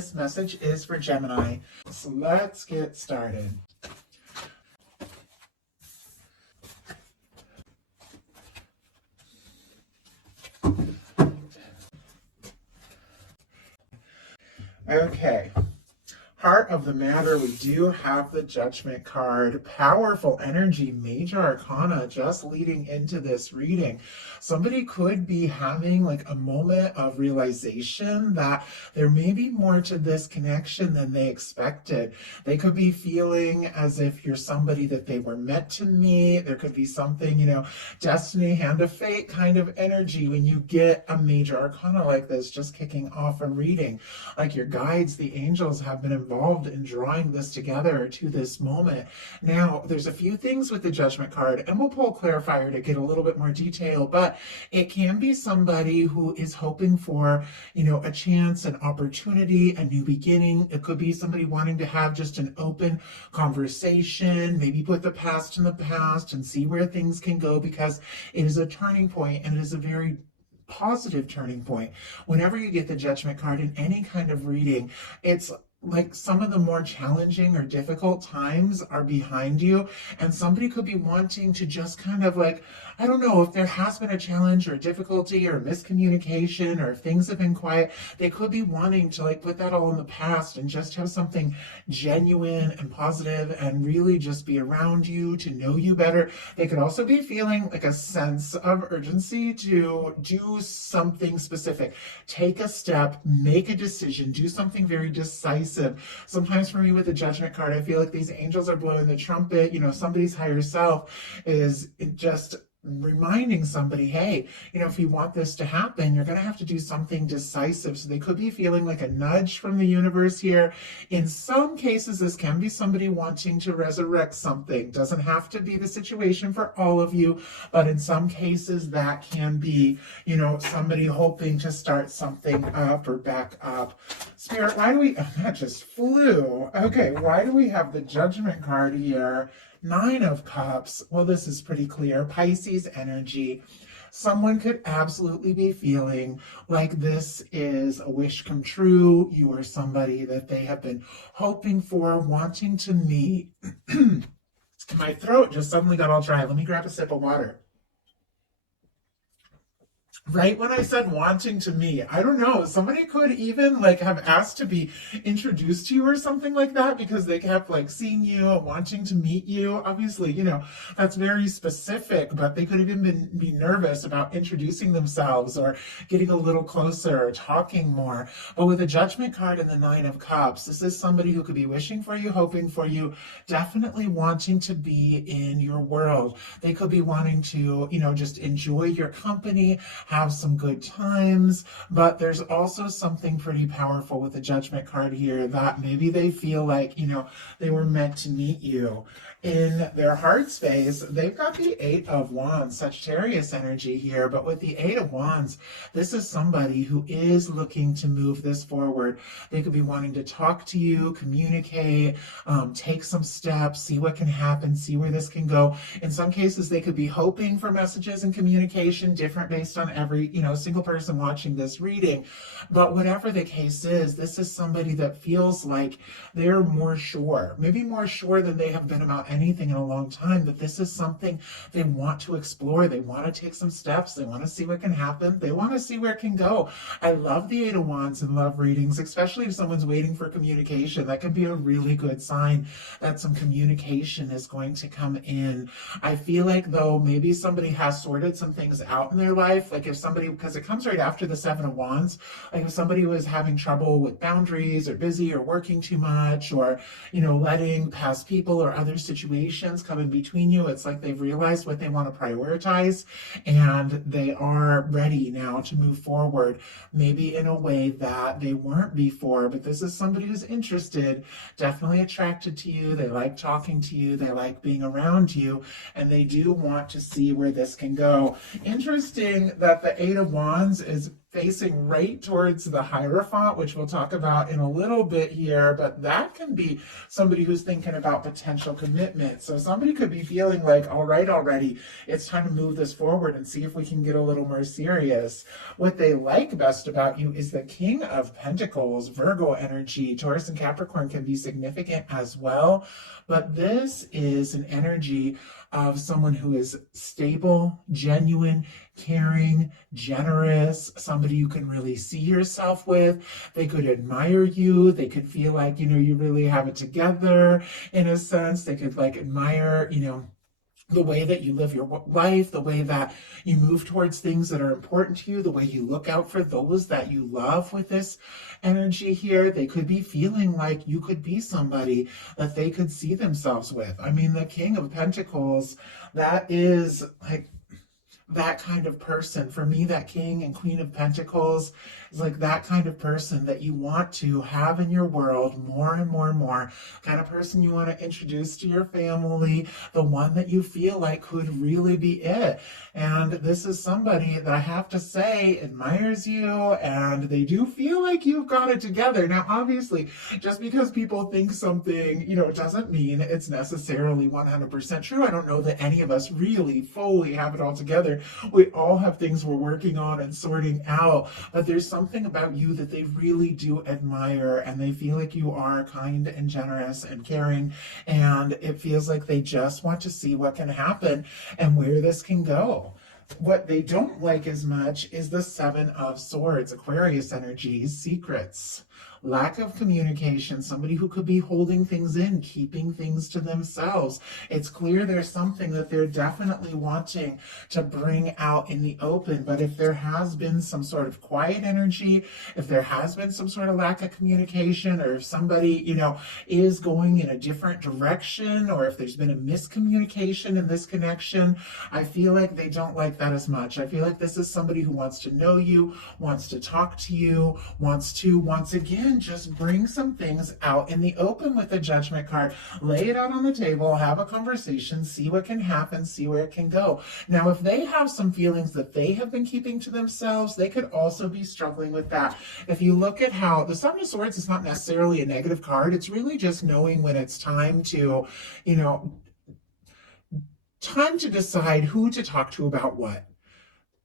this message is for Gemini. So let's get started. Okay. Heart of the matter, we do have the Judgment card. Powerful energy, major arcana just leading into this reading. Somebody could be having like a moment of realization that there may be more to this connection than they expected. They could be feeling as if you're somebody that they were meant to meet. There could be something, destiny, hand of fate kind of energy when you get a major arcana like this just kicking off a reading. Like your guides, the angels, have been involved in drawing this together to this moment. Now, there's a few things with the Judgment card, and we'll pull a clarifier to get a little bit more detail, but it can be somebody who is hoping for, a chance, an opportunity, a new beginning. It could be somebody wanting to have just an open conversation, maybe put the past in the past and see where things can go, because it is a turning point, and it is a very positive turning point. Whenever you get the Judgment card in any kind of reading, it's like some of the more challenging or difficult times are behind you, and somebody could be wanting to just kind of like, I don't know, if there has been a challenge or a difficulty or a miscommunication, or if things have been quiet, they could be wanting to like put that all in the past and just have something genuine and positive and really just be around you, to know you better. They could also be feeling like a sense of urgency to do something specific, take a step, make a decision, do something very decisive. Sometimes for me with the Judgment card, I feel like these angels are blowing the trumpet. Somebody's higher self is just reminding somebody, hey, if you want this to happen, you're going to have to do something decisive. So they could be feeling like a nudge from the universe here. In some cases, this can be somebody wanting to resurrect something. Doesn't have to be the situation for all of you, but in some cases that can be, somebody hoping to start something up or back up. Spirit, why do we, that just flew. Okay, why do we have the Judgment card here? 9 of Cups. Well, this is pretty clear. Pisces energy. Someone could absolutely be feeling like this is a wish come true. You are somebody that they have been hoping for, wanting to meet. My throat just suddenly got all dry. Let me grab a sip of water. Right when I said wanting to meet, I don't know, somebody could even like have asked to be introduced to you or something like that, because they kept like seeing you, wanting to meet you. Obviously, that's very specific, but they could even be nervous about introducing themselves or getting a little closer or talking more. But with the Judgment card and the 9 of Cups, this is somebody who could be wishing for you, hoping for you, definitely wanting to be in your world. They could be wanting to, just enjoy your company, have some good times, but there's also something pretty powerful with the Judgment card here, that maybe they feel like, they were meant to meet you. In their heart space, they've got the 8 of Wands, Sagittarius energy here, but with the 8 of Wands, this is somebody who is looking to move this forward. They could be wanting to talk to you, communicate, take some steps, see what can happen, see where this can go. In some cases, they could be hoping for messages and communication, different based on every, single person watching this reading. But whatever the case is, this is somebody that feels like they're more sure, maybe more sure than they have been about anything in a long time, that this is something they want to explore. They want to take some steps. They want to see what can happen. They want to see where it can go. I love the 8 of Wands in love readings, especially if someone's waiting for communication. That can be a really good sign that some communication is going to come in. I feel like, though, maybe somebody has sorted some things out in their life. Like if somebody, because it comes right after the 7 of Wands, like if somebody was having trouble with boundaries or busy or working too much, or, letting past people or other situations come in between you, it's like they've realized what they want to prioritize, and they are ready now to move forward, maybe in a way that they weren't before. But this is somebody who's interested, definitely attracted to you. They like talking to you. They like being around you, and they do want to see where this can go. Interesting that the 8 of Wands is facing right towards the Hierophant, which we'll talk about in a little bit here, but that can be somebody who's thinking about potential commitment. So somebody could be feeling like, all right, already, it's time to move this forward and see if we can get a little more serious. What they like best about you is the King of Pentacles, Virgo energy. Taurus and Capricorn can be significant as well, but this is an energy of someone who is stable, genuine, caring, generous, somebody you can really see yourself with. They could admire you. They could feel like, you really have it together in a sense. They could like admire, the way that you live your life, the way that you move towards things that are important to you, the way you look out for those that you love with this energy here. They could be feeling like you could be somebody that they could see themselves with. I mean, the King of Pentacles, that is like that kind of person. For me, that King and Queen of Pentacles is like that kind of person that you want to have in your world more and more and more. Kind of person you want to introduce to your family, the one that you feel like could really be it. And this is somebody that I have to say admires you, and they do feel like you've got it together. Now, obviously, just because people think something, doesn't mean it's necessarily 100% true. I don't know that any of us really fully have it all together. We all have things we're working on and sorting out, but there's something about you that they really do admire, and they feel like you are kind and generous and caring, and it feels like they just want to see what can happen and where this can go. What they don't like as much is the Seven of Swords, Aquarius energies, secrets, lack of communication, somebody who could be holding things in, keeping things to themselves. It's clear there's something that they're definitely wanting to bring out in the open, but if there has been some sort of quiet energy, if there has been some sort of lack of communication, or if somebody, is going in a different direction, or if there's been a miscommunication in this connection, I feel like they don't like that as much. I feel like this is somebody who wants to know you, wants to talk to you, wants to, once again, just bring some things out in the open with the Judgment card. Lay it out on the table, have a conversation, see what can happen, see where it can go. Now, if they have some feelings that they have been keeping to themselves, they could also be struggling with that. If you look at how the Seven of Swords is not necessarily a negative card, it's really just knowing when it's time to, time to decide who to talk to about what.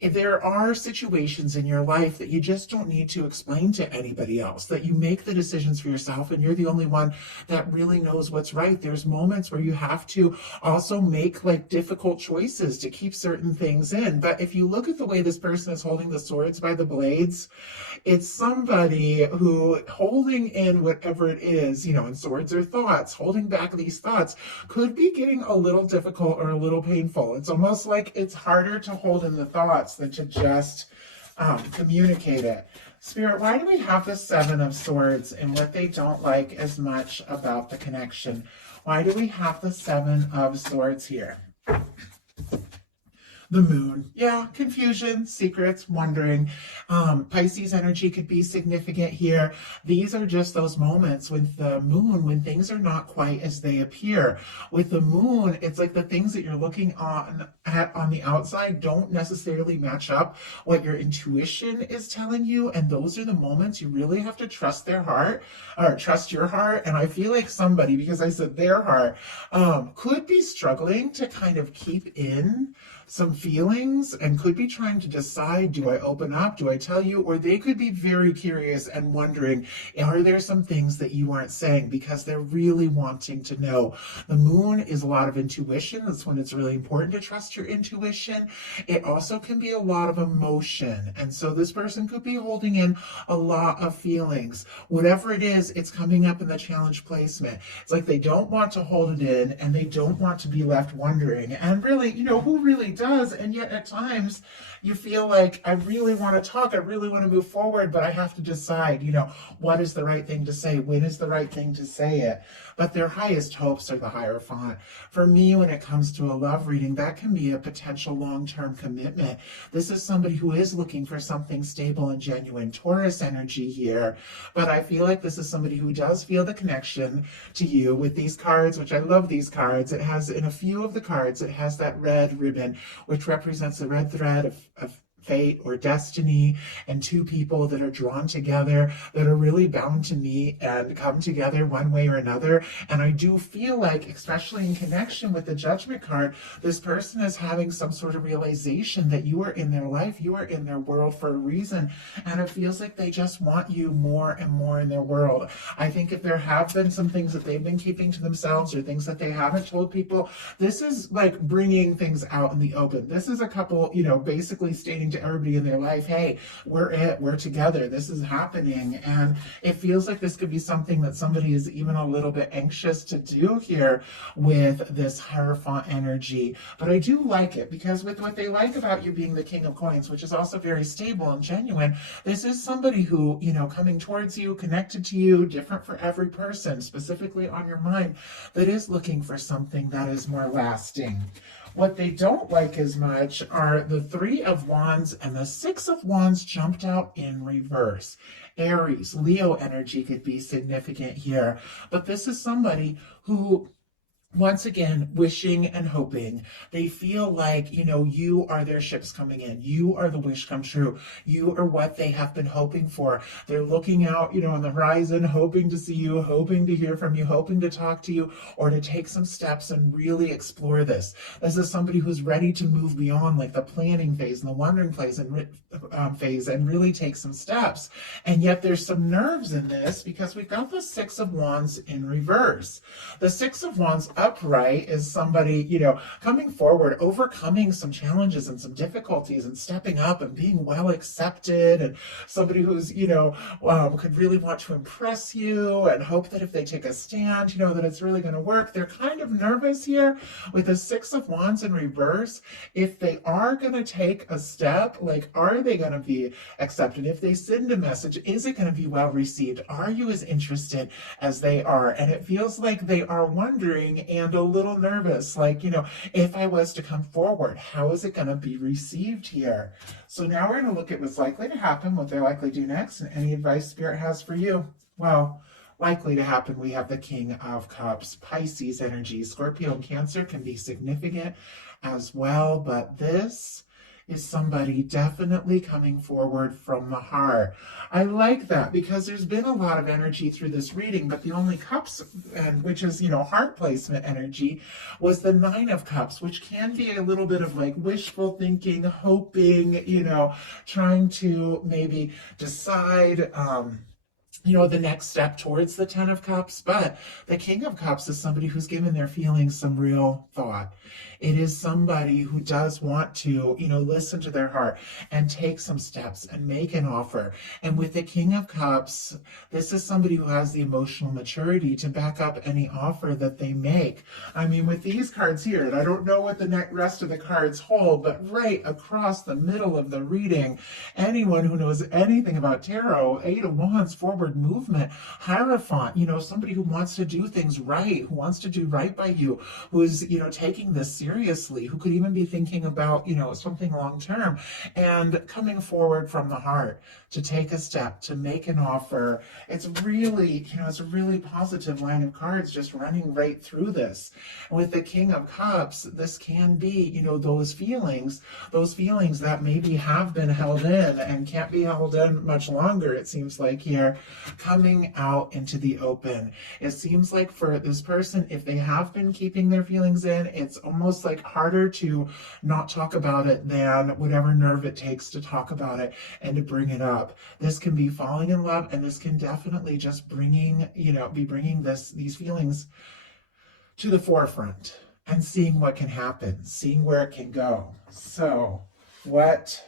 If there are situations in your life that you just don't need to explain to anybody else, that you make the decisions for yourself and you're the only one that really knows what's right. There's moments where you have to also make like difficult choices to keep certain things in. But if you look at the way this person is holding the swords by the blades, it's somebody who holding in whatever it is, and swords are thoughts, holding back these thoughts could be getting a little difficult or a little painful. It's almost like it's harder to hold in the thoughts than to just communicate it. Spirit, why do we have the Seven of Swords and what they don't like as much about the connection? Why do we have the Seven of Swords here? The moon. Yeah, confusion, secrets, wondering. Pisces energy could be significant here. These are just those moments with the moon when things are not quite as they appear. With the moon, it's like the things that you're looking at on the outside don't necessarily match up what your intuition is telling you. And those are the moments you really have to trust their heart, or trust your heart. And I feel like somebody, because I said their heart, could be struggling to kind of keep in some feelings and could be trying to decide, do I open up, do I tell you? Or they could be very curious and wondering, are there some things that you aren't saying, because they're really wanting to know. The moon is a lot of intuition. That's when it's really important to trust your intuition. It also can be a lot of emotion. And so this person could be holding in a lot of feelings. Whatever it is, it's coming up in the challenge placement. It's like they don't want to hold it in and they don't want to be left wondering. And really, who really does? And yet at times you feel like, I really want to talk, I really want to move forward, but I have to decide, what is the right thing to say? When is the right thing to say it? But their highest hopes are the Hierophant. For me, when it comes to a love reading, that can be a potential long-term commitment. This is somebody who is looking for something stable and genuine. Taurus energy here. But I feel like this is somebody who does feel the connection to you with these cards, which I love these cards. It has, in a few of the cards, it has that red ribbon, which represents the red thread of fate or destiny, and two people that are drawn together, that are really bound to meet and come together one way or another. And I do feel like, especially in connection with the Judgment card, this person is having some sort of realization that you are in their life, you are in their world for a reason, and it feels like they just want you more and more in their world. I think if there have been some things that they've been keeping to themselves or things that they haven't told people, this is like bringing things out in the open. This is a couple, basically stating to everybody in their life, hey, we're together, this is happening. And it feels like this could be something that somebody is even a little bit anxious to do here with this Hierophant energy. But I do like it, because with what they like about you being the King of Coins, which is also very stable and genuine, this is somebody who, coming towards you, connected to you, different for every person, specifically on your mind, that is looking for something that is more lasting. What they don't like as much are the Three of Wands and the Six of Wands jumped out in reverse. Aries, Leo energy could be significant here, but this is somebody who, once again, wishing and hoping. They feel like, you are their ships coming in. You are the wish come true. You are what they have been hoping for. They're looking out, on the horizon, hoping to see you, hoping to hear from you, hoping to talk to you, or to take some steps and really explore this. This is somebody who's ready to move beyond like the planning phase and the wondering phase and really take some steps. And yet there's some nerves in this, because we've got the Six of Wands in reverse. The Six of Wands upright is somebody, coming forward, overcoming some challenges and some difficulties and stepping up and being well accepted, and somebody who's, could really want to impress you and hope that if they take a stand, that it's really going to work. They're kind of nervous here with the Six of Wands in reverse. If they are going to take a step, like, are they going to be accepted? If they send a message, is it going to be well received? Are you as interested as they are? And it feels like they are wondering and a little nervous, like, if I was to come forward, how is it going to be received here? So now we're going to look at what's likely to happen, what they're likely to do next, and any advice Spirit has for you. Well, likely to happen, we have the King of Cups, Pisces energy. Scorpio and Cancer can be significant as well, but this is somebody definitely coming forward from the heart. I like that, because there's been a lot of energy through this reading, but the only cups, and which is, heart placement energy, was the Nine of Cups, which can be a little bit of like wishful thinking, hoping, trying to maybe decide, the next step towards the Ten of Cups. But the King of Cups is somebody who's given their feelings some real thought. It is somebody who does want to, listen to their heart and take some steps and make an offer. And with the King of Cups, this is somebody who has the emotional maturity to back up any offer that they make. I mean, with these cards here, and I don't know what the rest of the cards hold, but right across the middle of the reading, anyone who knows anything about tarot, Eight of Wands, forward movement, Hierophant, somebody who wants to do things right, who wants to do right by you, who is, taking this seriously, who could even be thinking about, something long term, and coming forward from the heart to take a step, to make an offer. It's really, it's a really positive line of cards just running right through this. And with the King of Cups, this can be, those feelings that maybe have been held in and can't be held in much longer, it seems like here, coming out into the open. It seems like for this person, if they have been keeping their feelings in, it's almost like harder to not talk about it than whatever nerve it takes to talk about it and to bring it up. This can be falling in love, and this can definitely just bringing these feelings to the forefront and seeing what can happen, seeing where it can go. So what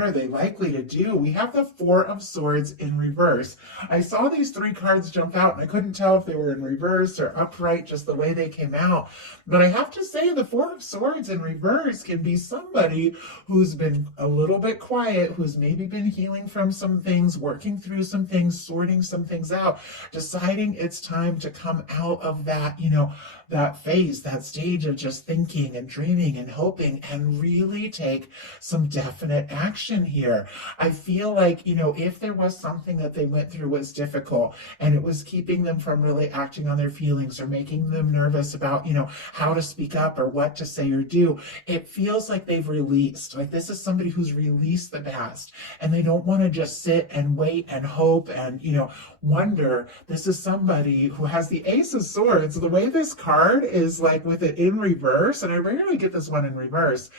are they likely to do? We have the Four of Swords in reverse. I saw these three cards jump out, and I couldn't tell if they were in reverse or upright, just the way they came out. But I have to say, the Four of Swords in reverse can be somebody who's been a little bit quiet, who's maybe been healing from some things, working through some things, sorting some things out, deciding it's time to come out of that, that phase, that stage of just thinking and dreaming and hoping, and really take some definite action here. I feel like, if there was something that they went through was difficult and it was keeping them from really acting on their feelings or making them nervous about, how to speak up or what to say or do, it feels like they've released. Like this is somebody who's released the past and they don't want to just sit and wait and hope and, wonder. This is somebody who has the Ace of Swords. The way this card is like with it in reverse, and I rarely get this one in reverse.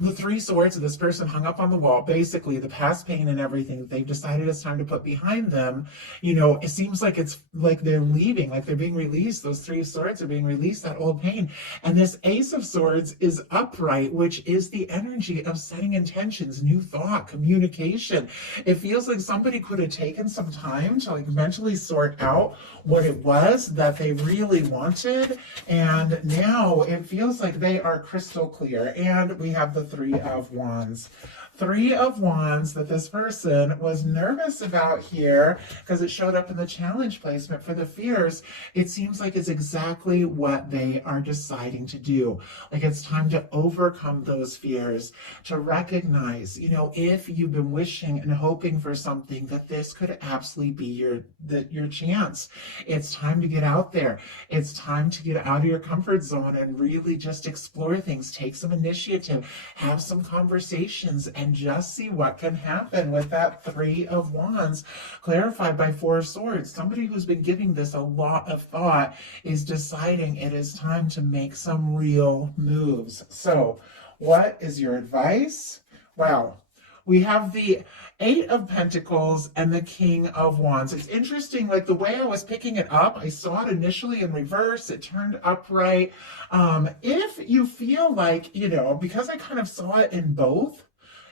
The Three Swords of this person hung up on the wall, basically the past pain and everything that they've decided it's time to put behind them. It seems like it's like they're leaving, like they're being released. Those Three Swords are being released, that old pain. And this Ace of Swords is upright, which is the energy of setting intentions, new thought, communication. It feels like somebody could have taken some time to like mentally sort out what it was that they really wanted. And now it feels like they are crystal clear. And we have the Three of Wands. Three of Wands that this person was nervous about here because it showed up in the challenge placement for the fears. It seems like it's exactly what they are deciding to do. Like it's time to overcome those fears, to recognize, if you've been wishing and hoping for something, that this could absolutely be your chance. It's time to get out there. It's time to get out of your comfort zone and really just explore things, take some initiative, have some conversations, and just see what can happen with that Three of Wands clarified by Four of Swords. Somebody who's been giving this a lot of thought is deciding it is time to make some real moves. So what is your advice? Well, we have the Eight of Pentacles and the King of Wands. It's interesting, like the way I was picking it up, I saw it initially in reverse, it turned upright. If you feel like, because I kind of saw it in both,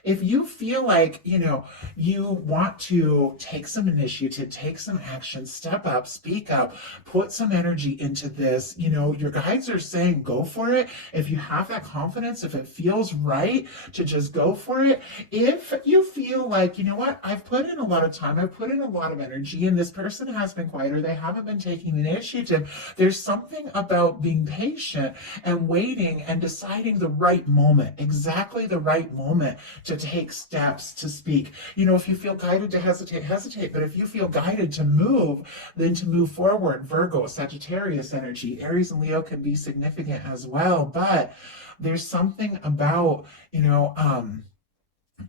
if you feel like, you want to take some initiative, take some action, step up, speak up, put some energy into this, your guides are saying go for it. If you have that confidence, if it feels right to just go for it. If you feel like, what, I've put in a lot of time, I've put in a lot of energy, and this person has been quiet or they haven't been taking the initiative, there's something about being patient and waiting and deciding the right moment, exactly the right moment to take steps to speak. If you feel guided to hesitate. But if you feel guided to move, then to move forward. Virgo, Sagittarius energy, Aries and Leo can be significant as well. But there's something about,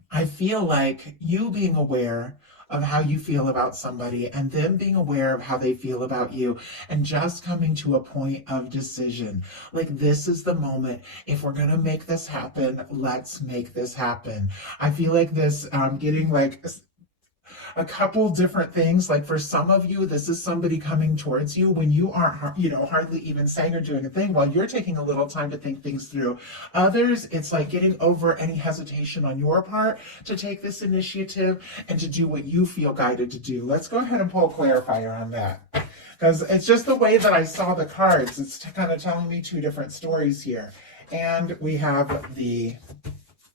I feel like you being aware of how you feel about somebody and them being aware of how they feel about you and just coming to a point of decision. Like this is the moment. If we're going to make this happen, let's make this happen. I feel like this getting like a couple different things. Like for some of you, this is somebody coming towards you when you aren't, hardly even saying or doing a thing while you're taking a little time to think things through. Others, it's like getting over any hesitation on your part to take this initiative and to do what you feel guided to do. Let's go ahead and pull a clarifier on that, because it's just the way that I saw the cards. It's kind of telling me two different stories here. And we have the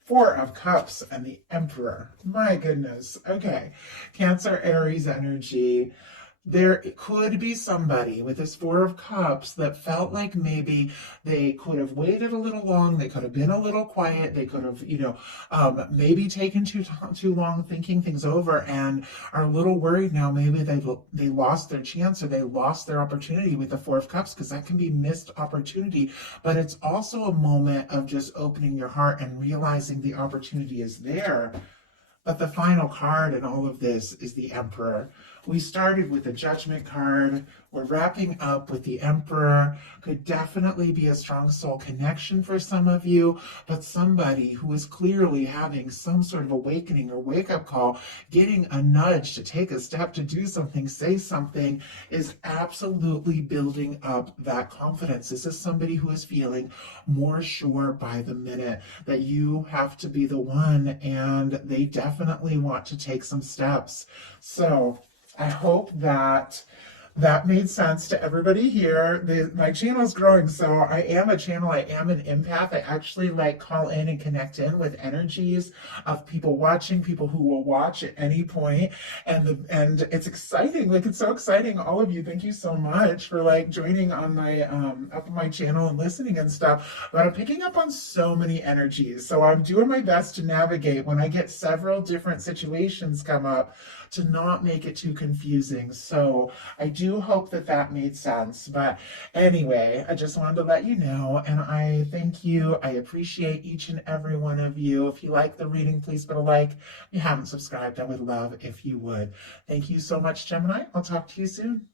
Four of Cups and the Emperor. My goodness. Okay. Cancer, Aries energy. There could be somebody with this Four of Cups that felt like maybe they could have waited a little long. They could have been a little quiet. They could have, maybe taken too long thinking things over and are a little worried now. Maybe they lost their chance or they lost their opportunity with the Four of Cups, because that can be missed opportunity. But it's also a moment of just opening your heart and realizing the opportunity is there. But the final card in all of this is the Emperor. We started with the Judgment card. We're wrapping up with the Emperor. Could definitely be a strong soul connection for some of you, but somebody who is clearly having some sort of awakening or wake-up call, getting a nudge to take a step, to do something, say something, is absolutely building up that confidence. This is somebody who is feeling more sure by the minute that you have to be the one, and they definitely want to take some steps. So I hope that That made sense to everybody here. My channel is growing, so I am a channel. I am an empath. I actually like call in and connect in with energies of people watching, people who will watch at any point, and it's exciting. Like it's so exciting. All of you, thank you so much for like joining on my up on my channel and listening and stuff. But I'm picking up on so many energies, so I'm doing my best to navigate when I get several different situations come up to not make it too confusing. So I do hope that that made sense. But anyway, I just wanted to let you know, and I thank you. I appreciate each and every one of you. If you like the reading, please put a like. If you haven't subscribed, I would love if you would. Thank you so much, Gemini. I'll talk to you soon.